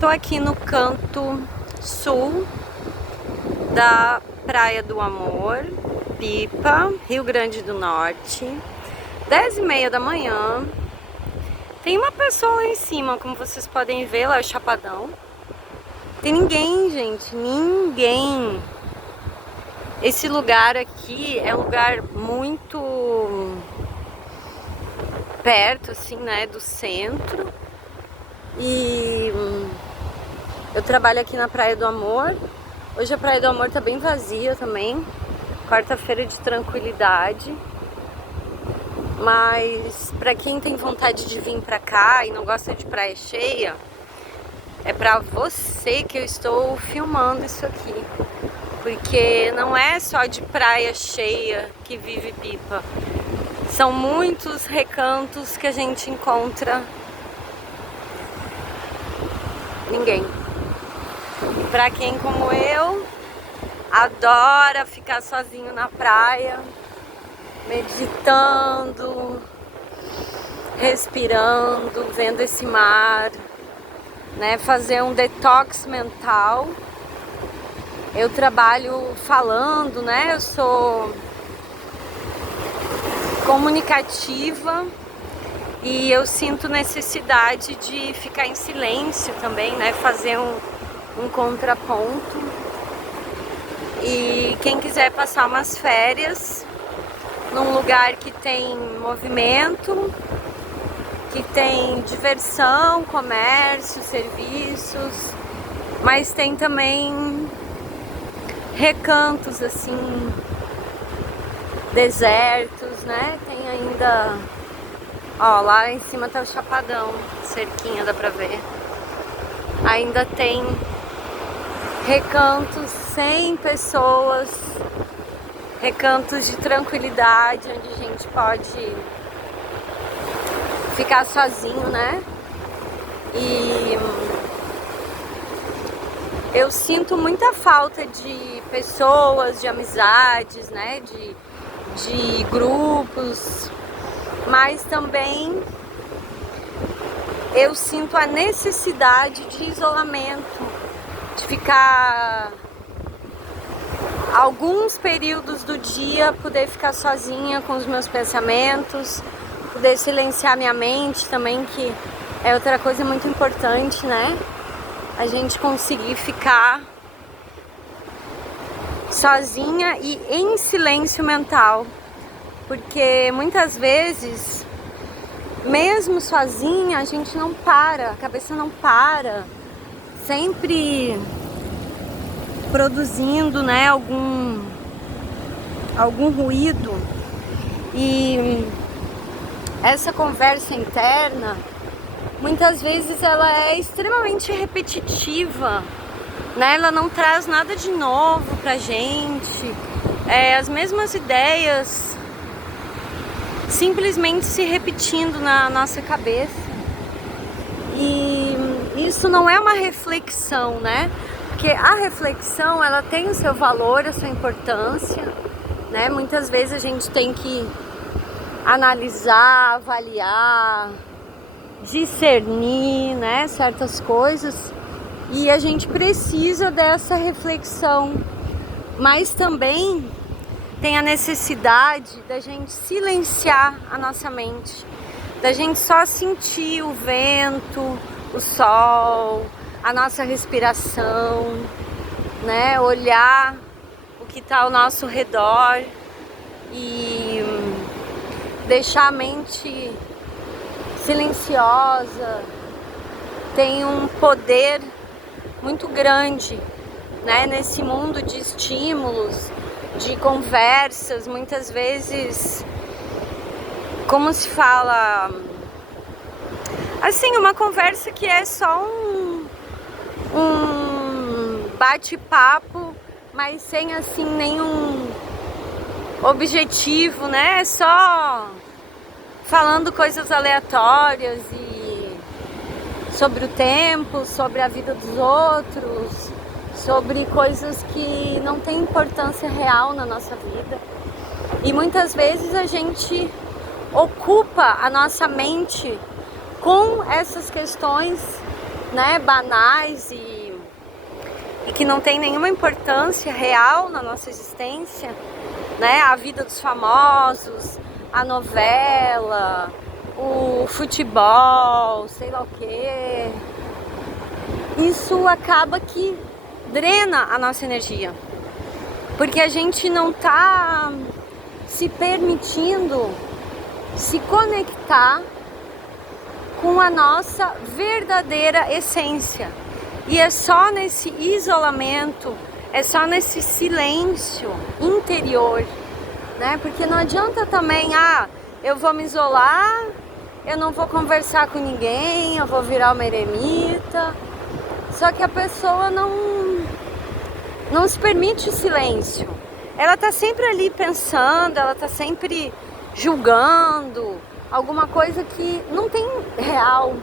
Tô aqui no canto sul da Praia do Amor, Pipa, Rio Grande do Norte, 10h30 da manhã. Tem uma pessoa lá em cima, como vocês podem ver, lá é o Chapadão. Tem ninguém, gente, ninguém. Esse lugar aqui é um lugar muito perto, assim, né, do centro. E eu trabalho aqui na Praia do Amor. Hoje a Praia do Amor tá bem vazia também. Quarta-feira de tranquilidade. Mas pra quem tem vontade de vir pra cá e não gosta de praia cheia, é pra você que eu estou filmando isso aqui. Porque não é só de praia cheia que vive Pipa. São muitos recantos que a gente encontra ninguém. Pra quem como eu adora ficar sozinho na praia, meditando, respirando, vendo esse mar, né, fazer um detox mental. Eu trabalho falando, né, eu sou comunicativa e eu sinto necessidade de ficar em silêncio também, né, fazer um contraponto. E quem quiser passar umas férias num lugar que tem movimento, que tem diversão, comércio, serviços, mas tem também recantos assim, desertos, né? Tem ainda, ó, lá em cima tá o Chapadão, cerquinha, dá pra ver. Ainda tem recantos sem pessoas, recantos de tranquilidade, onde a gente pode ficar sozinho, né? E eu sinto muita falta de pessoas, de amizades, né? De grupos, mas também eu sinto a necessidade de isolamento, de ficar alguns períodos do dia, poder ficar sozinha com os meus pensamentos, poder silenciar minha mente também, que é outra coisa muito importante, né? A gente conseguir ficar sozinha e em silêncio mental, porque muitas vezes, mesmo sozinha, a gente não para, a cabeça não para, sempre produzindo, né, algum ruído. E essa conversa interna, muitas vezes ela é extremamente repetitiva, né? Ela não traz nada de novo pra gente, as mesmas ideias simplesmente se repetindo na nossa cabeça. E isso não é uma reflexão, né? Porque a reflexão, ela tem o seu valor, a sua importância, né? Muitas vezes a gente tem que analisar, avaliar, discernir, né, certas coisas, e a gente precisa dessa reflexão, mas também tem a necessidade da gente silenciar a nossa mente, da gente só sentir o vento, o sol, a nossa respiração, né, olhar o que está ao nosso redor e deixar a mente silenciosa. Tem um poder muito grande, né, nesse mundo de estímulos, de conversas, muitas vezes, como se fala, assim, uma conversa que é só um bate-papo, mas sem assim nenhum objetivo, né? Só falando coisas aleatórias e sobre o tempo, sobre a vida dos outros, sobre coisas que não têm importância real na nossa vida. E muitas vezes a gente ocupa a nossa mente com essas questões né, banais e que não tem nenhuma importância real na nossa existência, né? A vida dos famosos, a novela, o futebol, sei lá o quê. Isso acaba que drena a nossa energia, porque a gente não tá se permitindo se conectar com a nossa verdadeira essência. E é só nesse isolamento, é só nesse silêncio interior, né? Porque não adianta também, eu vou me isolar, eu não vou conversar com ninguém, eu vou virar uma eremita. Só que a pessoa não se permite o silêncio. Ela tá sempre ali pensando, ela tá sempre julgando alguma coisa que não tem real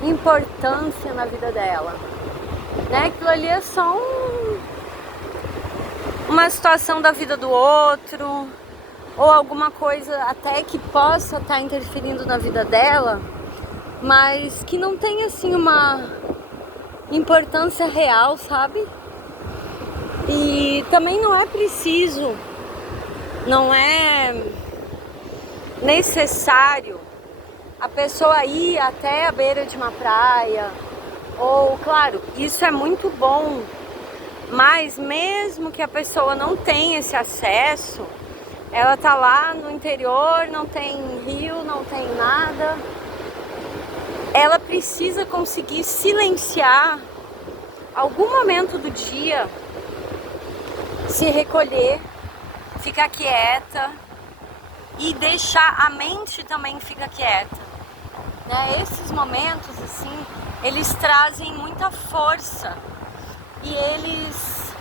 importância na vida dela, né? Aquilo ali é só uma situação da vida do outro, ou alguma coisa até que possa estar interferindo na vida dela, mas que não tem assim uma importância real, sabe? E também não é preciso, não é necessário a pessoa ir até a beira de uma praia, ou claro, isso é muito bom, mas mesmo que a pessoa não tenha esse acesso, ela tá lá no interior, não tem rio, não tem nada, ela precisa conseguir silenciar algum momento do dia, se recolher, ficar quieta e deixar a mente também ficar quieta, né? Esses momentos assim, eles trazem muita força e eles,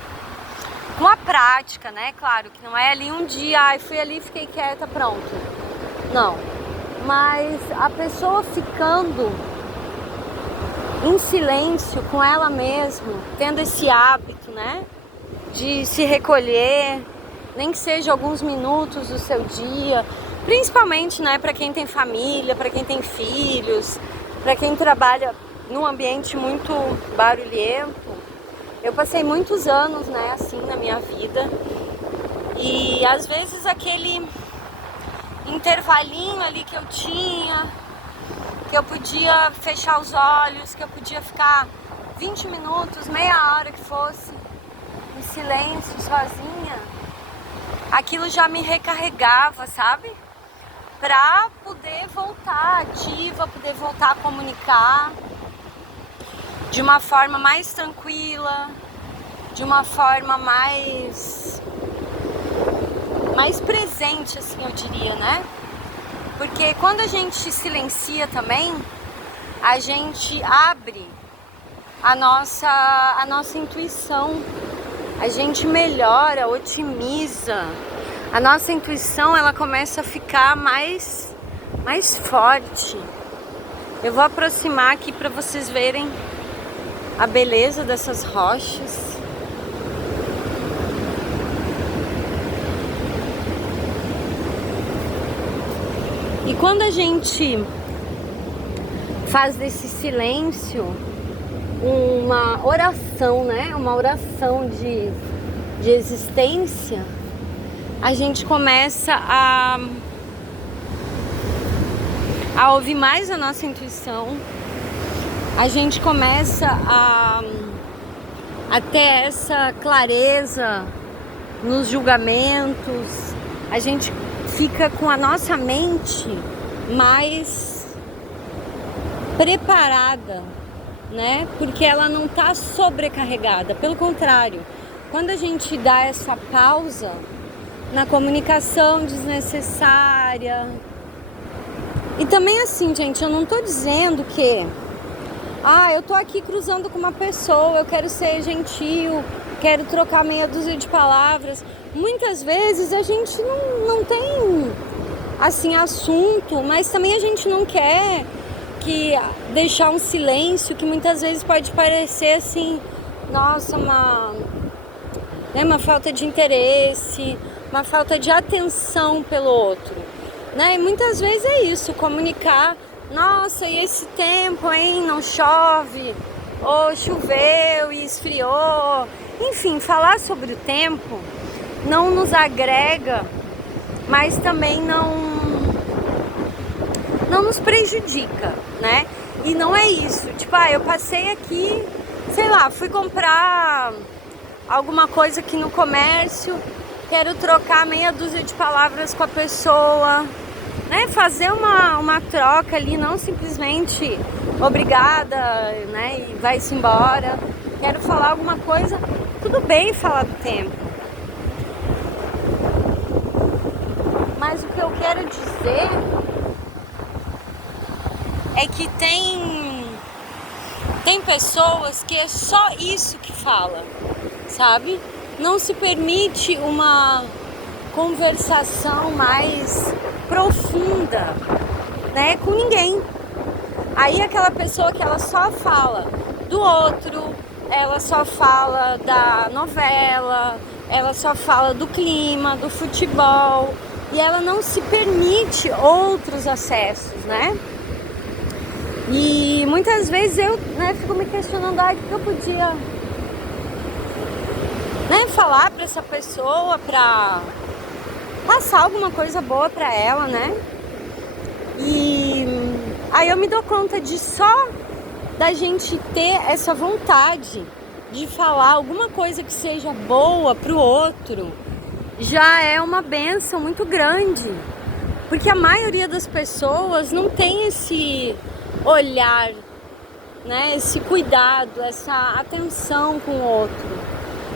com a prática, né? Claro que não é ali um dia, fui ali, fiquei quieta, pronto. Não, mas a pessoa ficando em silêncio com ela mesma, tendo esse hábito, né? De se recolher, nem que seja alguns minutos do seu dia, principalmente, né, para quem tem família, para quem tem filhos, para quem trabalha num ambiente muito barulhento. Eu passei muitos anos, né, assim na minha vida, e às vezes aquele intervalinho ali que eu tinha, que eu podia fechar os olhos, que eu podia ficar 20 minutos, meia hora que fosse, em silêncio, sozinha, aquilo já me recarregava, sabe? Pra poder voltar ativa, poder voltar a comunicar de uma forma mais tranquila, de uma forma mais presente, assim, eu diria, né? Porque quando a gente silencia também, a gente abre a nossa intuição, a gente melhora, otimiza. A nossa intuição, ela começa a ficar mais forte. Eu vou aproximar aqui para vocês verem a beleza dessas rochas. E quando a gente faz desse silêncio uma oração, né? Uma oração de existência, a gente começa a ouvir mais a nossa intuição, a gente começa a ter essa clareza nos julgamentos, a gente fica com a nossa mente mais preparada, né? Porque ela não está sobrecarregada, pelo contrário, quando a gente dá essa pausa na comunicação desnecessária. E também assim, gente, eu não tô dizendo que eu tô aqui cruzando com uma pessoa, eu quero ser gentil, quero trocar meia dúzia de palavras. Muitas vezes a gente não tem assim assunto, mas também a gente não quer que deixar um silêncio que muitas vezes pode parecer assim, nossa, uma falta de interesse, uma falta de atenção pelo outro, né? E muitas vezes é isso, comunicar nossa, e esse tempo, hein? Não chove, ou choveu e esfriou. Enfim, falar sobre o tempo não nos agrega, mas também não nos prejudica, né? E não é isso, tipo, eu passei aqui, sei lá, fui comprar alguma coisa aqui no comércio, quero trocar meia dúzia de palavras com a pessoa, né? Fazer uma troca ali, não simplesmente obrigada, né? E vai-se embora. Quero falar alguma coisa, tudo bem falar do tempo. Mas o que eu quero dizer é que tem pessoas que é só isso que fala, sabe? Não se permite uma conversação mais profunda, né, com ninguém. Aí aquela pessoa que ela só fala do outro, ela só fala da novela, ela só fala do clima, do futebol, e ela não se permite outros acessos, né? E muitas vezes eu, né, fico me questionando, o que eu podia, né, falar para essa pessoa, para passar alguma coisa boa para ela, né? E aí eu me dou conta de só da gente ter essa vontade de falar alguma coisa que seja boa pro outro, já é uma bênção muito grande, porque a maioria das pessoas não tem esse olhar, né, esse cuidado, essa atenção com o outro.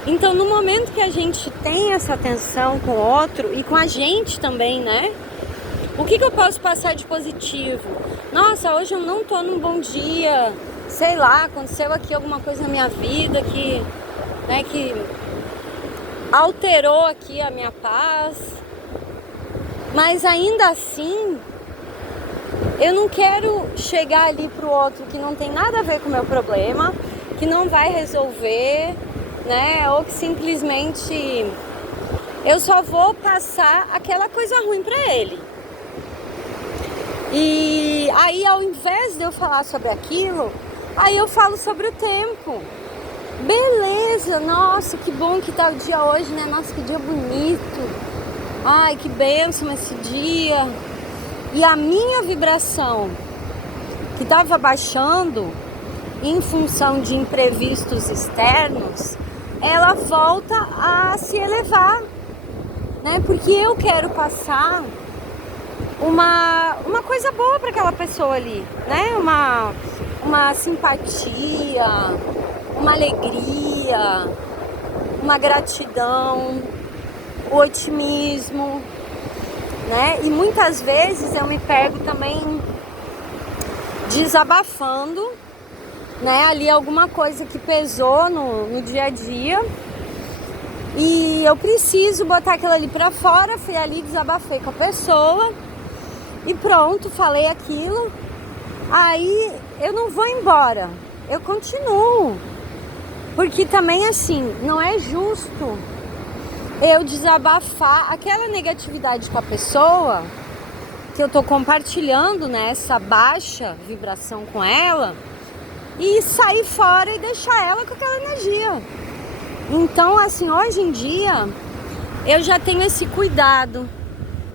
Então, no momento que a gente tem essa atenção com o outro e com a gente também, né? O que eu posso passar de positivo? Nossa, hoje eu não tô num bom dia, sei lá, aconteceu aqui alguma coisa na minha vida que, né, que alterou aqui a minha paz. Mas ainda assim, eu não quero chegar ali pro outro que não tem nada a ver com o meu problema, que não vai resolver, né? Ou que simplesmente eu só vou passar aquela coisa ruim pra ele. E aí, ao invés de eu falar sobre aquilo, aí eu falo sobre o tempo. Beleza, nossa, que bom que tá o dia hoje, né? Nossa, que dia bonito. Ai, que bênção esse dia. E a minha vibração, que tava baixando em função de imprevistos externos, ela volta a se elevar, né? Porque eu quero passar uma coisa boa para aquela pessoa ali, né? Uma simpatia, uma alegria, uma gratidão, o otimismo, né? E muitas vezes eu me pego também desabafando, né? Ali alguma coisa que pesou no dia a dia. E eu preciso botar aquilo ali pra fora. Fui ali, desabafei com a pessoa e pronto, falei aquilo. Aí eu não vou embora, eu continuo. Porque também assim, não é justo eu desabafar aquela negatividade com a pessoa que eu tô compartilhando, né, essa baixa vibração com ela, e sair fora e deixar ela com aquela energia. Então, assim, hoje em dia, eu já tenho esse cuidado,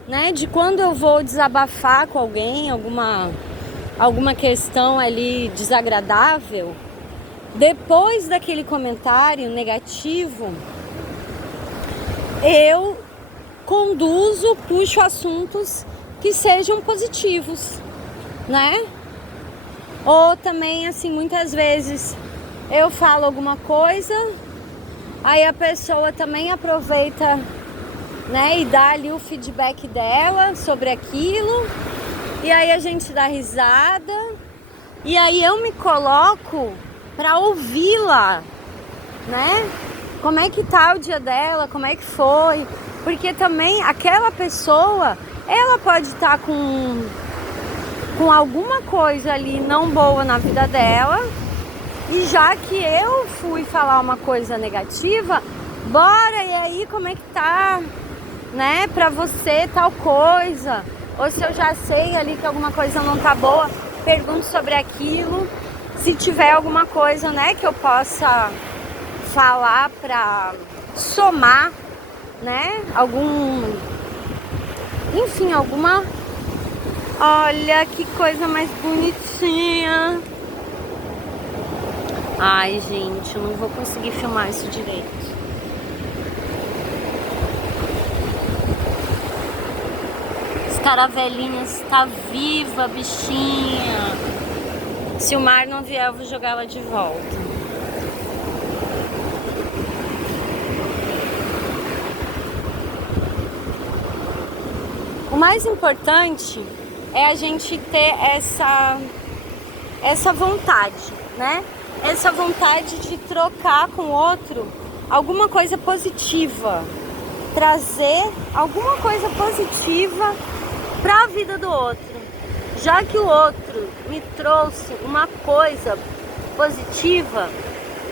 né? De quando eu vou desabafar com alguém, alguma questão ali desagradável, depois daquele comentário negativo, eu conduzo, puxo assuntos que sejam positivos, né? Ou também, assim, muitas vezes eu falo alguma coisa, aí a pessoa também aproveita, né, e dá ali o feedback dela sobre aquilo, e aí a gente dá risada, e aí eu me coloco para ouvi-la, né? Como é que tá o dia dela, como é que foi, porque também aquela pessoa, ela pode estar com alguma coisa ali não boa na vida dela, e já que eu fui falar uma coisa negativa, bora, e aí como é que tá, né, pra você tal coisa, ou se eu já sei ali que alguma coisa não tá boa, pergunto sobre aquilo. Se tiver alguma coisa, né, que eu possa falar pra somar, né, enfim, alguma... Olha que coisa mais bonitinha. Ai, gente, eu não vou conseguir filmar isso direito. Caravelinhas, tá viva, bichinha. Se o mar não vier, eu vou jogar ela de volta. O mais importante é a gente ter essa vontade, né? Essa vontade de trocar com o outro alguma coisa positiva. Trazer alguma coisa positiva para a vida do outro. Já que o outro me trouxe uma coisa positiva,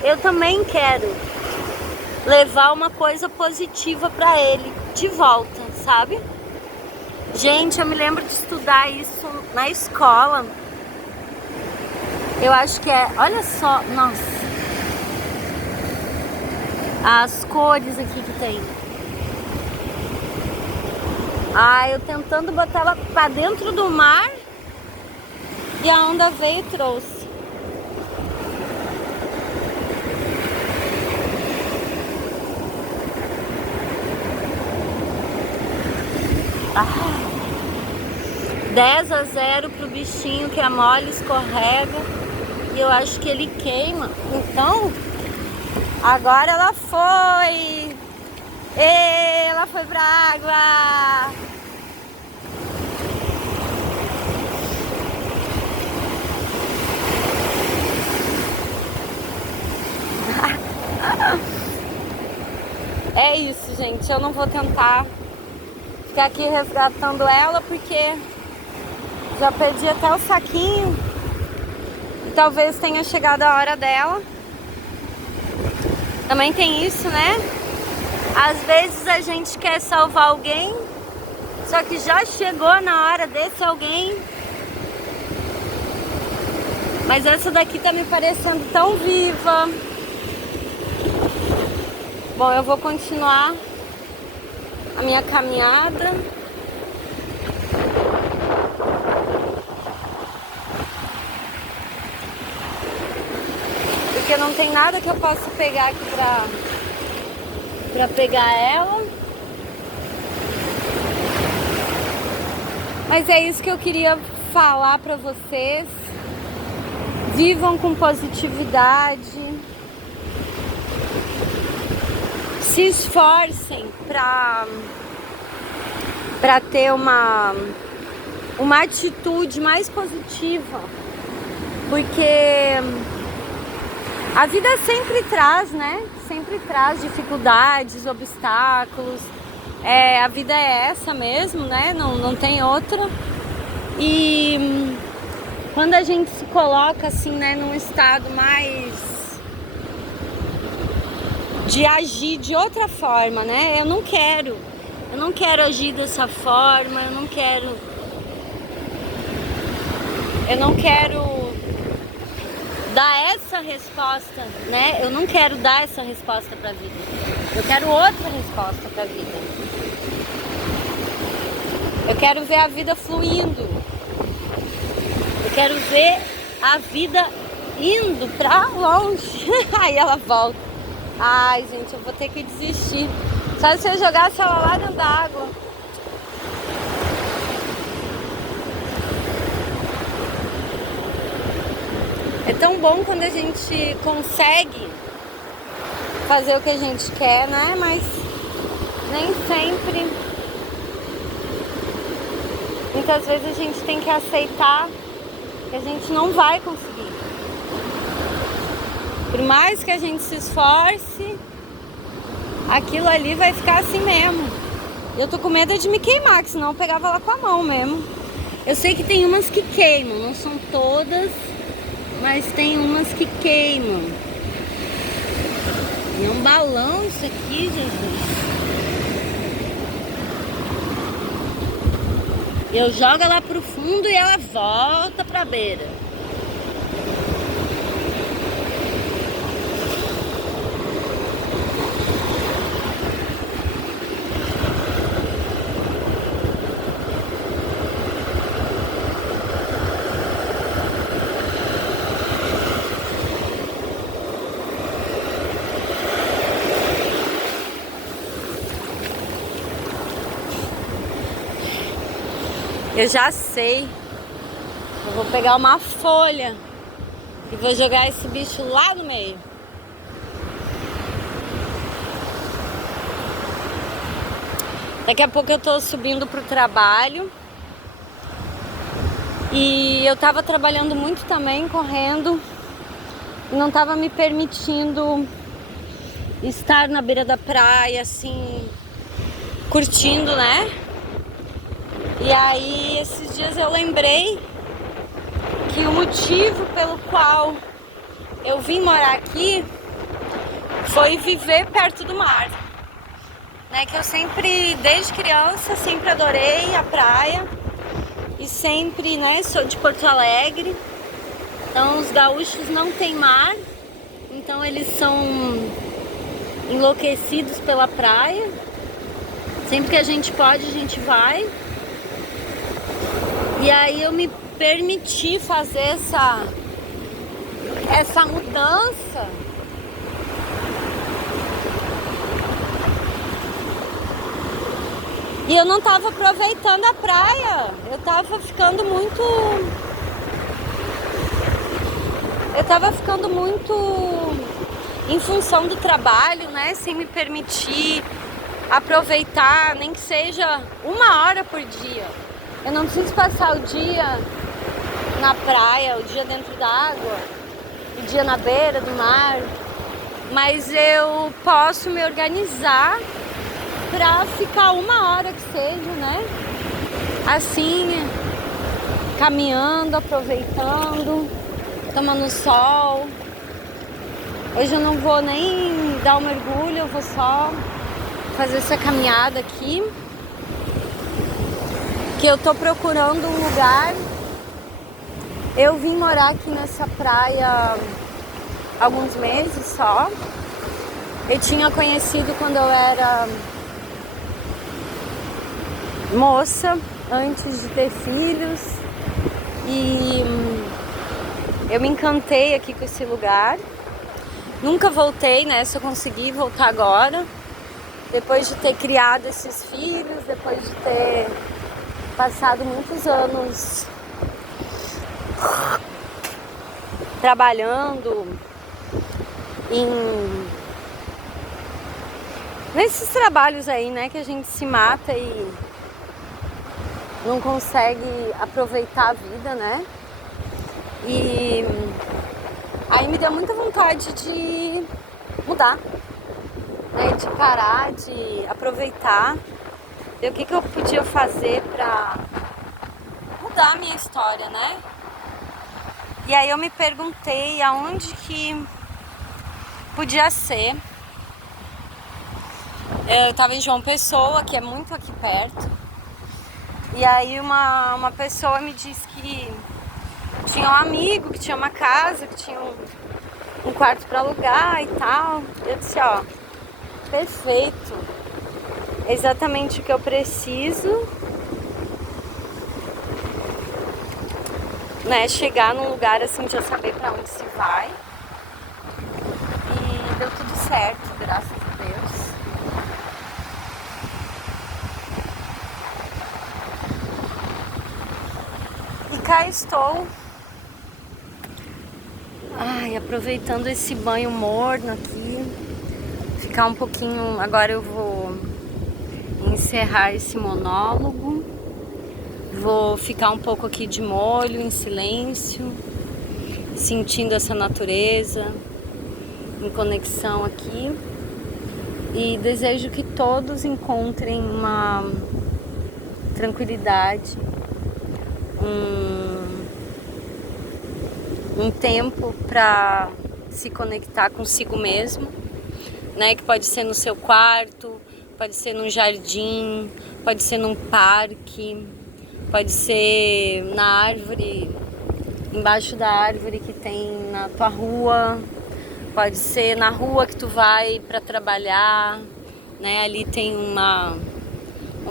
eu também quero levar uma coisa positiva para ele de volta, sabe? Gente, eu me lembro de estudar isso na escola. Eu acho que é, olha só, nossa, as cores aqui que tem. Ah, eu tentando botar ela pra dentro do mar e a onda veio e trouxe. Ah, 10-0 pro bichinho que é mole, escorrega e eu acho que ele queima. Então, agora ela foi. Ela foi pra água. É isso, gente. Eu não vou tentar ficar aqui resgatando ela porque já perdi até o saquinho. E talvez tenha chegado a hora dela. Também tem isso, né? Às vezes a gente quer salvar alguém, só que já chegou na hora desse alguém. Mas essa daqui tá me parecendo tão viva. Bom, eu vou continuar a minha caminhada. Porque não tem nada que eu possa pegar aqui pra pegar ela. Mas é isso que eu queria falar pra vocês. Vivam com positividade. Se esforcem pra ter uma atitude mais positiva. Porque a vida sempre traz, né? Sempre traz dificuldades, obstáculos. A vida é essa mesmo, né? Não tem outra. E quando a gente se coloca assim, né, num estado mais de agir de outra forma, né? Eu não quero agir dessa forma, eu não quero dar essa resposta, né? Eu não quero dar essa resposta pra vida. Eu quero outra resposta pra vida. Eu quero ver a vida fluindo. Eu quero ver a vida indo pra longe. Aí ela volta. Ai, gente, eu vou ter que desistir. Só se eu jogasse ela lá dentro da água. É tão bom quando a gente consegue fazer o que a gente quer, né? Mas nem sempre. Muitas vezes a gente tem que aceitar que a gente não vai conseguir. Por mais que a gente se esforce, aquilo ali vai ficar assim mesmo. Eu tô com medo de me queimar, que senão eu pegava ela com a mão mesmo. Eu sei que tem umas que queimam, não são todas, mas tem umas que queimam. É um balão isso aqui, Jesus. Eu jogo ela pro fundo e ela volta pra beira. Eu já sei. Eu vou pegar uma folha e vou jogar esse bicho lá no meio. Daqui a pouco eu tô subindo pro trabalho. E eu tava trabalhando muito também, correndo. E não tava me permitindo estar na beira da praia, assim, curtindo, né? E aí, esses dias eu lembrei que o motivo pelo qual eu vim morar aqui foi viver perto do mar, né? Que eu sempre, desde criança, sempre adorei a praia e sempre, né, sou de Porto Alegre. Então os gaúchos não têm mar, então eles são enlouquecidos pela praia. Sempre que a gente pode, a gente vai. E aí eu me permiti fazer essa mudança. E eu não tava aproveitando a praia. Eu tava ficando muito em função do trabalho, né? Sem me permitir aproveitar, nem que seja 1 hora por dia. Eu não preciso passar o dia na praia, o dia dentro d'água, o dia na beira do mar, mas eu posso me organizar pra ficar 1 hora que seja, né? Assim, caminhando, aproveitando, tomando sol. Hoje eu não vou nem dar um mergulho, eu vou só fazer essa caminhada aqui. Que eu tô procurando um lugar. Eu vim morar aqui nessa praia há alguns meses só. Eu tinha conhecido quando eu era moça, antes de ter filhos. E eu me encantei aqui com esse lugar. Nunca voltei, né? Só consegui voltar agora. Depois de ter criado esses filhos, depois de ter passado muitos anos trabalhando nesses trabalhos aí, né, que a gente se mata e não consegue aproveitar a vida, né? E aí me deu muita vontade de mudar, né, de parar, de aproveitar, ver o que eu podia fazer pra mudar a minha história, né? E aí eu me perguntei aonde que podia ser. Eu tava em João Pessoa, que é muito aqui perto. E aí uma pessoa me disse que tinha um amigo, que tinha uma casa, que tinha um quarto pra alugar e tal. Eu disse, ó, perfeito. É exatamente o que eu preciso. Né, chegar num lugar assim, já saber pra onde se vai. E deu tudo certo, graças a Deus. E cá estou. Ai, aproveitando esse banho morno aqui. Ficar um pouquinho. Agora eu vou encerrar esse monólogo. Vou ficar um pouco aqui de molho, em silêncio, sentindo essa natureza, em conexão aqui. E desejo que todos encontrem uma tranquilidade, um tempo para se conectar consigo mesmo, né? Que pode ser no seu quarto, pode ser num jardim, pode ser num parque. Pode ser na árvore, embaixo da árvore que tem na tua rua. Pode ser na rua que tu vai para trabalhar, né? Ali tem uma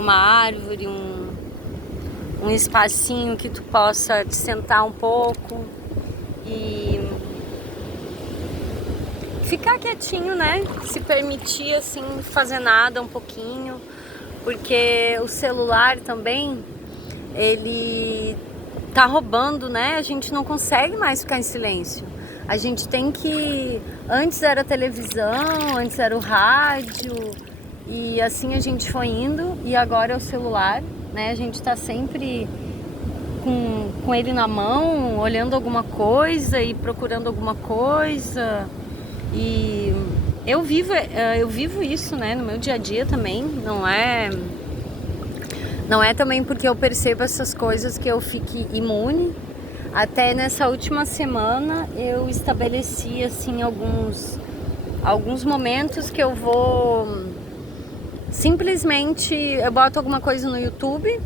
árvore, um espacinho que tu possa te sentar um pouco e ficar quietinho, né? Se permitir, assim, fazer nada um pouquinho. Porque o celular também ele tá roubando, né? A gente não consegue mais ficar em silêncio. A gente tem que... Antes era a televisão, antes era o rádio, e assim a gente foi indo, e agora é o celular, né? A gente tá sempre com ele na mão, olhando alguma coisa e procurando alguma coisa. E eu vivo isso, né, no meu dia a dia também. Não é também porque eu percebo essas coisas que eu fique imune. Até nessa última semana eu estabeleci assim alguns momentos que eu vou simplesmente, eu boto alguma coisa no YouTube,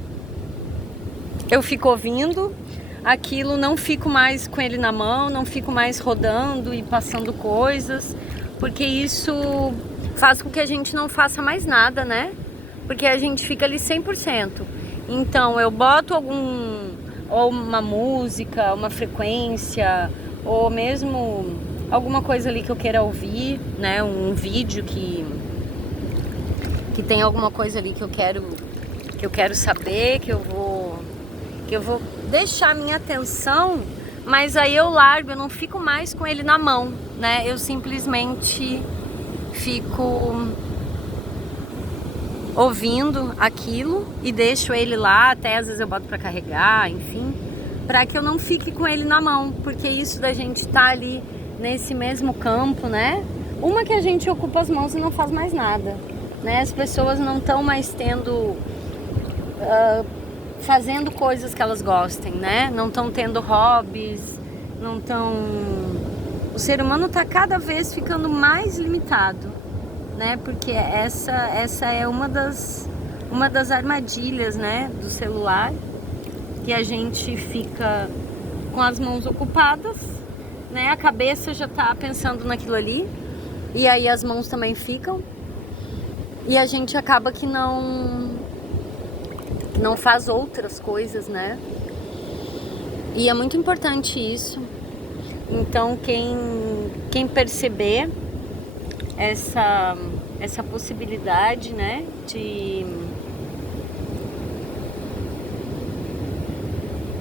eu fico ouvindo aquilo, não fico mais com ele na mão, não fico mais rodando e passando coisas, porque isso faz com que a gente não faça mais nada, né? Porque a gente fica ali 100%. Então eu boto ou uma música, uma frequência, ou mesmo alguma coisa ali que eu queira ouvir, né? Um vídeo que tem alguma coisa ali que eu quero saber, que eu vou deixar minha atenção, mas aí eu largo, eu não fico mais com ele na mão, né? Eu simplesmente fico ouvindo aquilo e deixo ele lá, até às vezes eu boto pra carregar, enfim, pra que eu não fique com ele na mão, porque isso da gente tá ali nesse mesmo campo, né? Uma que a gente ocupa as mãos e não faz mais nada, né? As pessoas não estão mais fazendo coisas que elas gostem, né? Não estão tendo hobbies, não estão... O ser humano tá cada vez ficando mais limitado, né? Porque essa é uma das armadilhas, né, do celular, que a gente fica com as mãos ocupadas, né? A cabeça já tá pensando naquilo ali, e aí as mãos também ficam, e a gente acaba que não faz outras coisas, né? E é muito importante isso. Então quem perceber essa possibilidade, né, de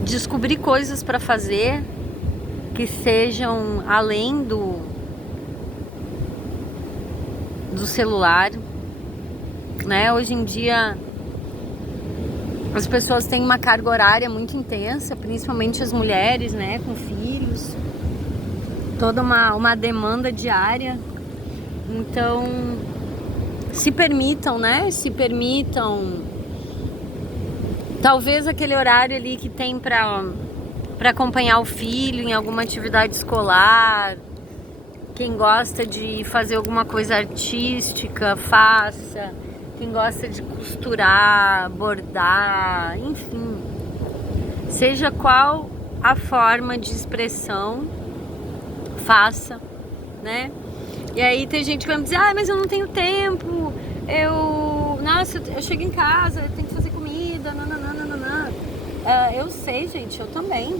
descobrir coisas para fazer que sejam além do celular, né? Hoje em dia as pessoas têm uma carga horária muito intensa, principalmente as mulheres, né, com filhos, toda uma demanda diária. Então, se permitam, né? Se permitam. Talvez aquele horário ali que tem para acompanhar o filho em alguma atividade escolar. Quem gosta de fazer alguma coisa artística, faça. Quem gosta de costurar, bordar, enfim. Seja qual a forma de expressão, faça, né? E aí tem gente que vai me dizer, mas eu não tenho tempo, eu chego em casa, eu tenho que fazer comida, nananana. Eu sei, gente, eu também,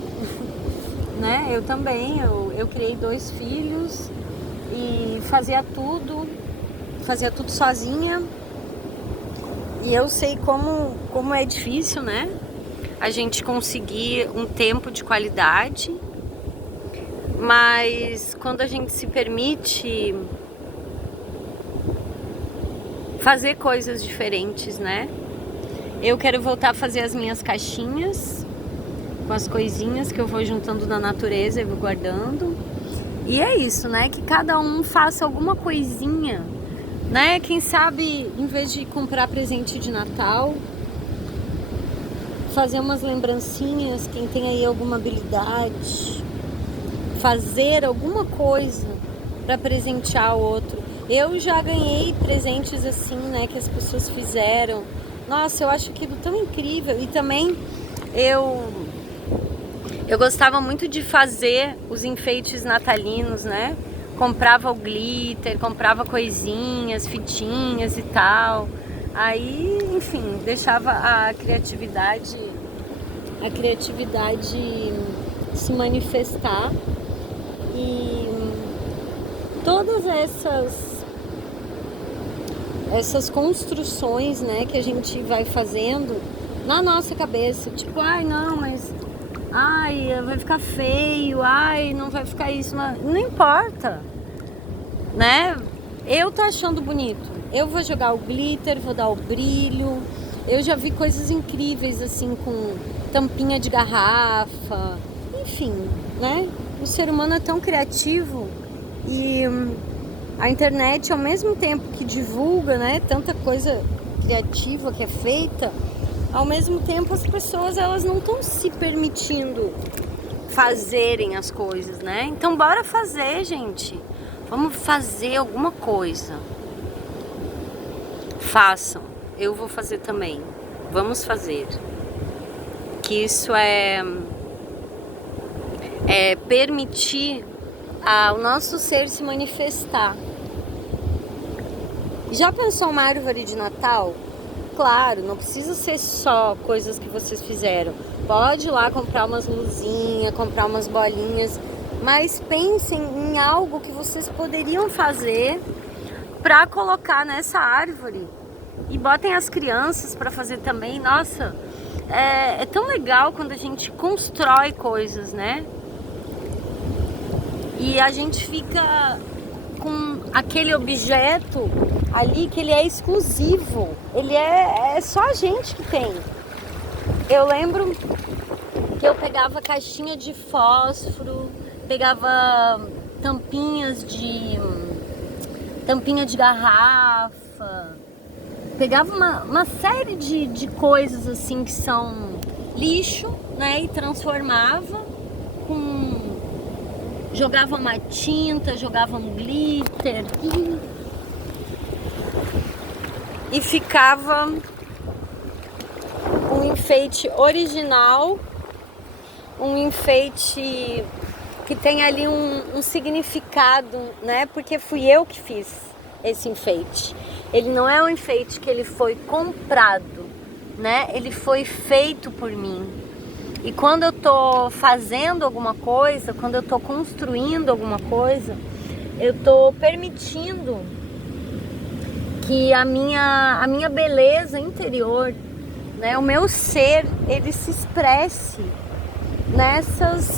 né? Eu também, eu criei 2 filhos e fazia tudo sozinha. E eu sei como é difícil, né? A gente conseguir um tempo de qualidade. Mas quando a gente se permite fazer coisas diferentes, né? Eu quero voltar a fazer as minhas caixinhas com as coisinhas que eu vou juntando da natureza e vou guardando. E é isso, né? Que cada um faça alguma coisinha, né? Quem sabe, em vez de comprar presente de Natal, fazer umas lembrancinhas, quem tem aí alguma habilidade, fazer alguma coisa para presentear o outro. Eu já ganhei presentes assim, né, que as pessoas fizeram. Nossa, eu acho aquilo tão incrível. E também eu gostava muito de fazer os enfeites natalinos, né? Comprava o glitter, comprava coisinhas, fitinhas e tal. Aí, enfim, deixava a criatividade se manifestar. E todas essas construções, né, que a gente vai fazendo na nossa cabeça, tipo, ai não, mas ai, vai ficar feio, ai, não vai ficar isso, não importa, né? Eu tô achando bonito, eu vou jogar o glitter, vou dar o brilho. Eu já vi coisas incríveis assim com tampinha de garrafa, enfim, né? O ser humano é tão criativo e a internet, ao mesmo tempo que divulga, né, tanta coisa criativa que é feita, ao mesmo tempo as pessoas, elas não estão se permitindo fazerem as coisas, né? Então bora fazer, gente. Vamos fazer alguma coisa. Façam. Eu vou fazer também. Vamos fazer. Que isso é permitir ao nosso ser se manifestar. Já pensou uma árvore de Natal? Claro, não precisa ser só coisas que vocês fizeram. Pode ir lá comprar umas luzinhas, comprar umas bolinhas, mas pensem em algo que vocês poderiam fazer para colocar nessa árvore. E botem as crianças para fazer também. Nossa, é tão legal quando a gente constrói coisas, né? E a gente fica com aquele objeto ali que ele é exclusivo. Ele é só a gente que tem. Eu lembro que eu pegava caixinha de fósforo, pegava tampinha de garrafa, pegava uma série de coisas assim que são lixo, né, e transformava jogava uma tinta, jogava um glitter e ficava um enfeite original, um enfeite que tem ali um significado, né? Porque fui eu que fiz esse enfeite. Ele não é um enfeite que ele foi comprado, né? Ele foi feito por mim. E quando eu tô fazendo alguma coisa, quando eu tô construindo alguma coisa, eu tô permitindo que a minha beleza interior, né, o meu ser, ele se expresse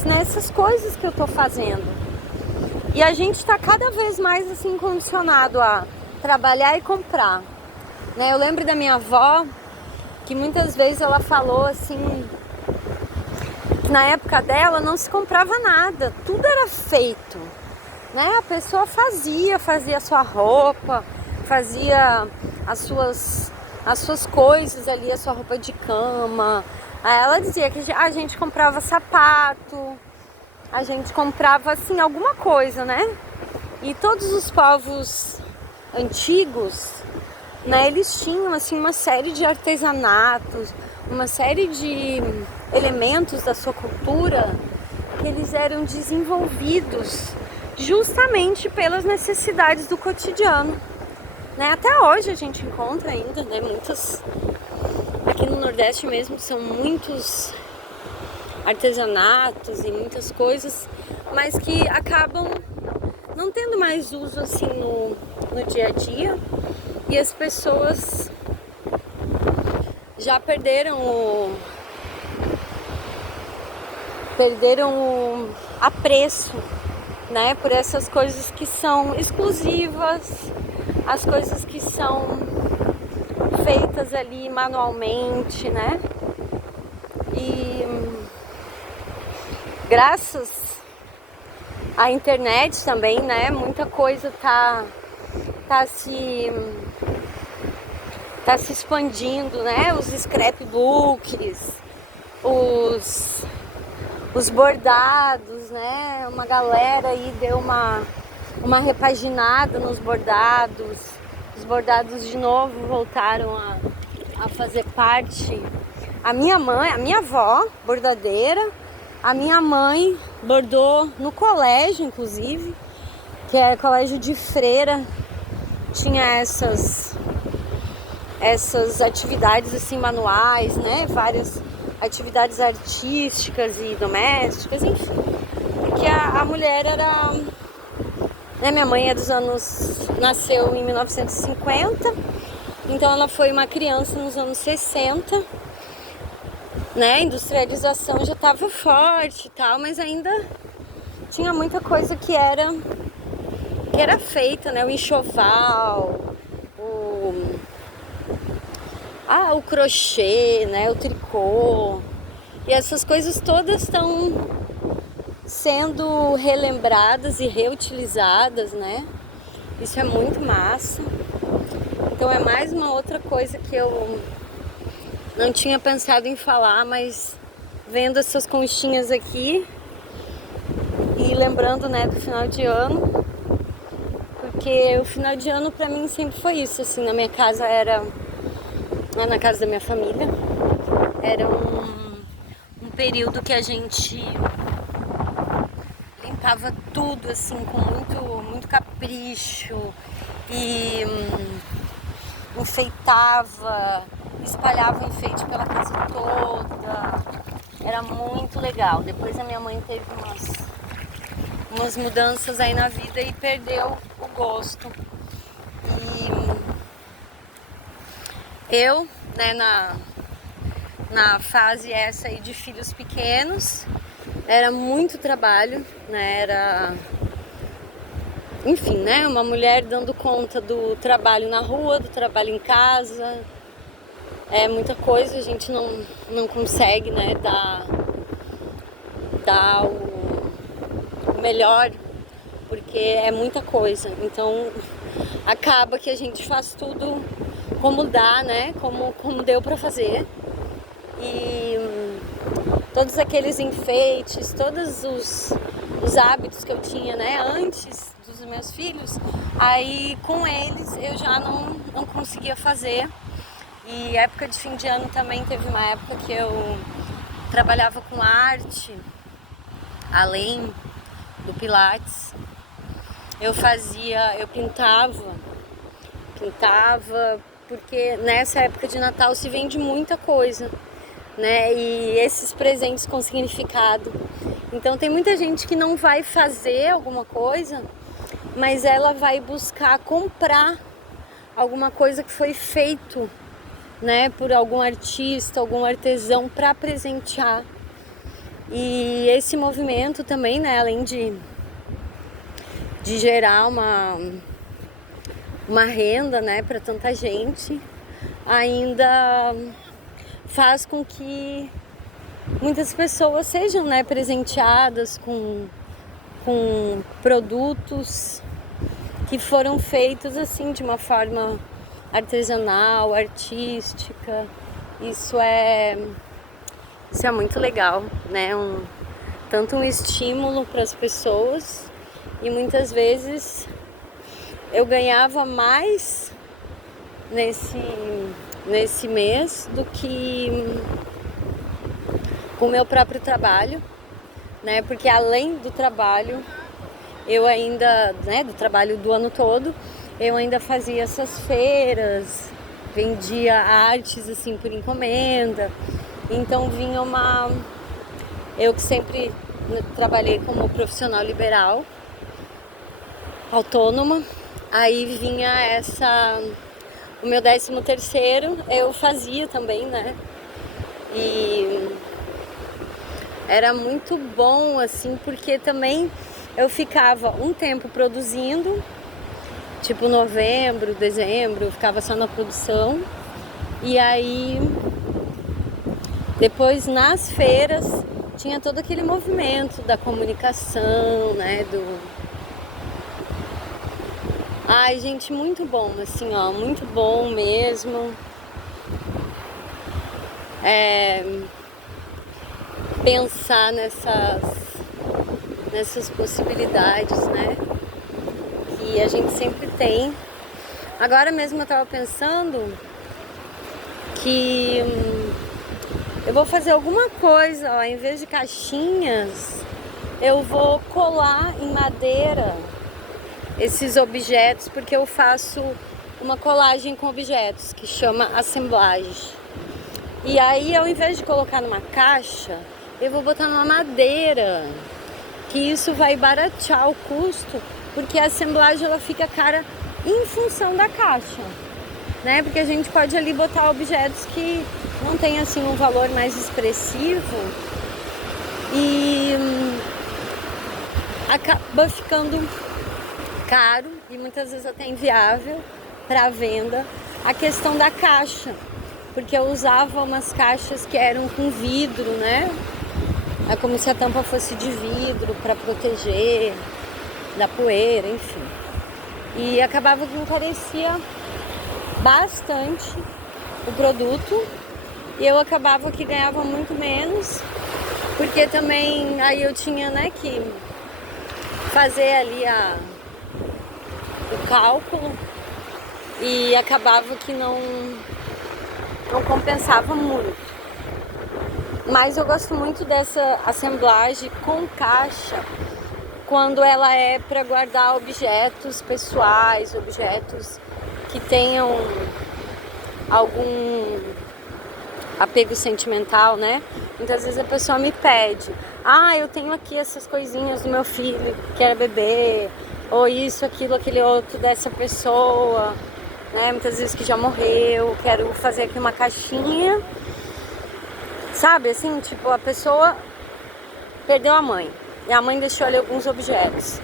nessas coisas que eu tô fazendo. E a gente tá cada vez mais assim condicionado a trabalhar e comprar, né? Eu lembro da minha avó, que muitas vezes ela falou assim, que na época dela não se comprava nada, tudo era feito, né? A pessoa fazia a sua roupa, fazia as suas coisas ali, a sua roupa de cama. Aí ela dizia que a gente comprava sapato, a gente comprava assim alguma coisa, né? E todos os povos antigos, né, eles tinham assim uma série de artesanatos, uma série de elementos da sua cultura que eles eram desenvolvidos justamente pelas necessidades do cotidiano, né? Até hoje a gente encontra ainda, né, muitas, aqui no Nordeste mesmo, são muitos artesanatos e muitas coisas, mas que acabam não tendo mais uso assim no dia a dia, e as pessoas já perderam o apreço, né, por essas coisas que são exclusivas, as coisas que são feitas ali manualmente, né? E graças à internet também, né, muita coisa tá se expandindo, né? Os scrapbooks, os bordados, né? Uma galera aí deu uma repaginada nos bordados. Os bordados de novo voltaram a fazer parte. A minha avó, bordadeira, a minha mãe bordou no colégio, inclusive, que é colégio de freira, tinha essas atividades assim manuais, né? Várias atividades artísticas e domésticas, enfim. Porque a mulher era, né, minha mãe nasceu em 1950, então ela foi uma criança nos anos 60 né, a industrialização já estava forte e tal, mas ainda tinha muita coisa que era feita, né, o enxoval, o crochê, né, o tricô, e essas coisas todas estão sendo relembradas e reutilizadas, né? Isso é muito massa. Então é mais uma outra coisa que eu não tinha pensado em falar, mas vendo essas conchinhas aqui e lembrando, né, do final de ano, porque o final de ano pra mim sempre foi isso, assim, na minha casa era, na casa da minha família, era um período que a gente limpava tudo, assim, com muito capricho e enfeitava, espalhava enfeite pela casa toda, era muito legal. Depois a minha mãe teve umas mudanças aí na vida e perdeu o gosto. E eu, né, na fase essa aí de filhos pequenos, era muito trabalho, né, enfim, né, uma mulher dando conta do trabalho na rua, do trabalho em casa, é muita coisa, a gente não consegue, né, dar o melhor, porque é muita coisa, então acaba que a gente faz tudo como dá, né, como deu pra fazer, e todos aqueles enfeites, todos os hábitos que eu tinha, né, antes dos meus filhos, aí com eles eu já não conseguia fazer. E época de fim de ano também teve uma época que eu trabalhava com arte, além do Pilates. Eu pintava, porque nessa época de Natal se vende muita coisa, né? E esses presentes com significado. Então tem muita gente que não vai fazer alguma coisa, mas ela vai buscar comprar alguma coisa que foi feito, né, por algum artista, algum artesão para presentear. E esse movimento também, né, além de gerar uma renda, né, para tanta gente, ainda faz com que muitas pessoas sejam, né, presenteadas com produtos que foram feitos assim de uma forma artesanal, artística. Isso é muito legal, né? Tanto um estímulo para as pessoas, e muitas vezes eu ganhava mais nesse mês do que com o meu próprio trabalho, né? Porque além do trabalho, eu ainda, né, do trabalho do ano todo, eu ainda fazia essas feiras, vendia artes assim por encomenda. Então vinha eu que sempre trabalhei como profissional liberal, autônoma, aí vinha o meu 13º, eu fazia também, né? E era muito bom, assim, porque também eu ficava um tempo produzindo, tipo novembro, dezembro, eu ficava só na produção. E aí, depois nas feiras, tinha todo aquele movimento da comunicação, né, Ai, gente, muito bom, assim, ó, muito bom mesmo. Pensar nessas possibilidades, né, que a gente sempre tem. Agora mesmo eu tava pensando que eu vou fazer alguma coisa, ó, em vez de caixinhas, eu vou colar em madeira esses objetos, porque eu faço uma colagem com objetos que chama assemblagem. E aí, ao invés de colocar numa caixa, eu vou botar numa madeira, que isso vai baratear o custo, porque a assemblagem ela fica cara em função da caixa. né? Porque a gente pode ali botar objetos que não tem assim um valor mais expressivo e acaba ficando caro e muitas vezes até inviável para venda a questão da caixa, porque eu usava umas caixas que eram com vidro, né? É como se a tampa fosse de vidro para proteger da poeira, enfim. E acabava que encarecia bastante o produto e eu acabava que ganhava muito menos, porque também aí eu tinha, né, que fazer ali o cálculo e acabava que não compensava muito. Mas eu gosto muito dessa assemblagem com caixa quando ela é para guardar objetos pessoais, objetos que tenham algum apego sentimental, né? Muitas vezes a pessoa me pede: eu tenho aqui essas coisinhas do meu filho que era bebê, ou isso, aquilo, aquele outro dessa pessoa, né? Muitas vezes que já morreu, quero fazer aqui uma caixinha, sabe? Assim, tipo, a pessoa perdeu a mãe e a mãe deixou ali alguns objetos.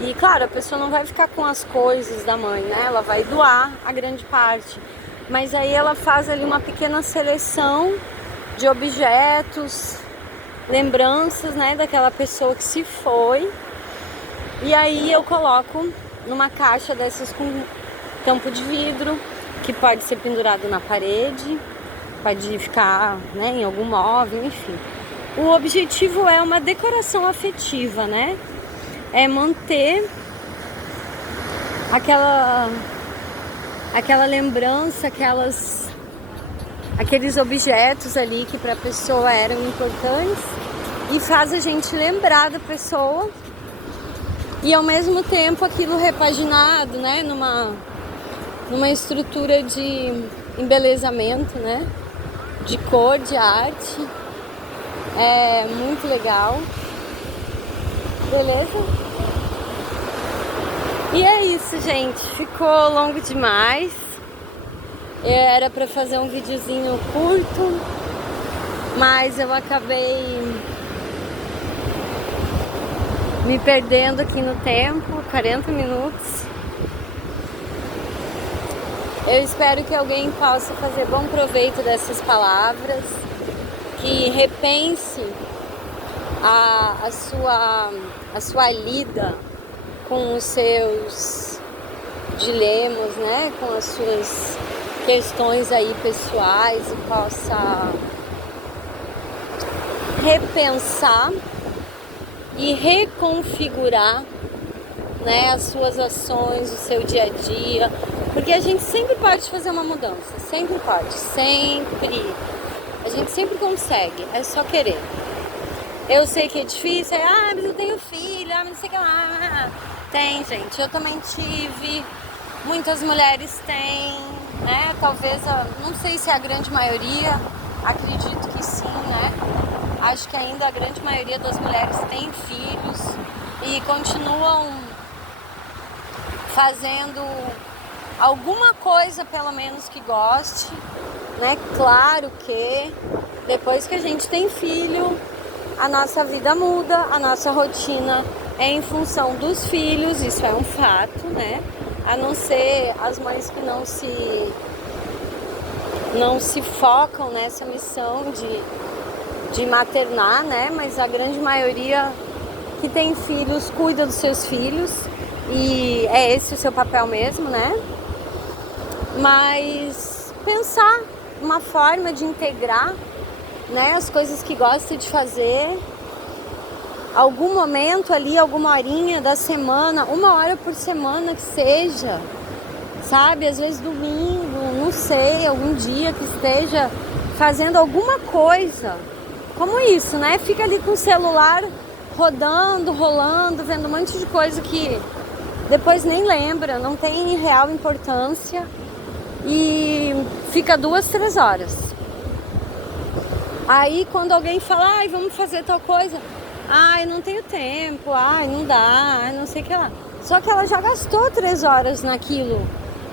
E claro, a pessoa não vai ficar com as coisas da mãe, né? Ela vai doar a grande parte. Mas aí ela faz ali uma pequena seleção de objetos, lembranças, né, daquela pessoa que se foi. E aí eu coloco numa caixa dessas com tampo de vidro, que pode ser pendurado na parede, pode ficar, né, em algum móvel, enfim. O objetivo é uma decoração afetiva, né? É manter aquela lembrança, aqueles objetos ali que para a pessoa eram importantes e faz a gente lembrar da pessoa e ao mesmo tempo aquilo repaginado, né, numa estrutura de embelezamento, né, de cor, de arte. É muito legal. Beleza? E é isso, gente. Ficou longo demais. Era pra fazer um videozinho curto, mas eu acabei me perdendo aqui no tempo, 40 minutos. Eu espero que alguém possa fazer bom proveito dessas palavras, que repense a sua lida com os seus dilemas, né? Com as suas questões aí pessoais e possa repensar e reconfigurar, né, as suas ações, o seu dia a dia, porque a gente sempre pode fazer uma mudança, sempre pode, sempre. A gente sempre consegue, é só querer. Eu sei que é difícil, mas eu tenho filho, mas não sei o que lá. Tem, gente, eu também tive, muitas mulheres têm, né? Talvez, não sei se é a grande maioria, acredito que sim, né? Acho que ainda a grande maioria das mulheres tem filhos e continuam fazendo alguma coisa, pelo menos, que goste, né? Claro que depois que a gente tem filho, a nossa vida muda, a nossa rotina é em função dos filhos, isso é um fato, né? A não ser as mães que não se focam nessa missão de maternar, né? Mas a grande maioria que tem filhos cuida dos seus filhos e é esse o seu papel mesmo, né? Mas pensar uma forma de integrar, né, as coisas que gosta de fazer, algum momento ali, alguma horinha da semana, 1 hora por semana que seja, sabe? Às vezes domingo, não sei, algum dia que esteja fazendo alguma coisa, como isso, né? Fica ali com o celular rodando, rolando, vendo um monte de coisa que depois nem lembra, não tem real importância e fica 2, 3 horas. Aí quando alguém fala, vamos fazer tal coisa, não tenho tempo, não dá, não sei o que lá. Só que ela já gastou 3 horas naquilo,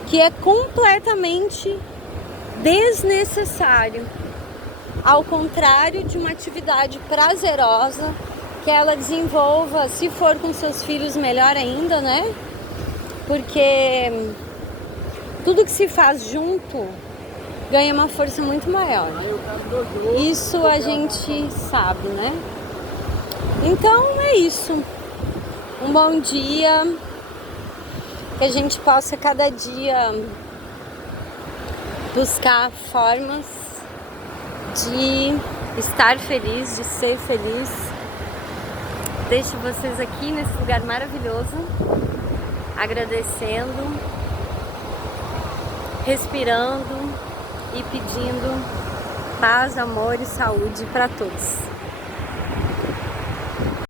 que é completamente desnecessário. Ao contrário de uma atividade prazerosa que ela desenvolva, se for com seus filhos, melhor ainda, né? Porque tudo que se faz junto ganha uma força muito maior. Isso a gente sabe, né? Então é isso. Um bom dia. Que a gente possa cada dia buscar formas de estar feliz, de ser feliz. Deixo vocês aqui nesse lugar maravilhoso, agradecendo, respirando e pedindo paz, amor e saúde para todos.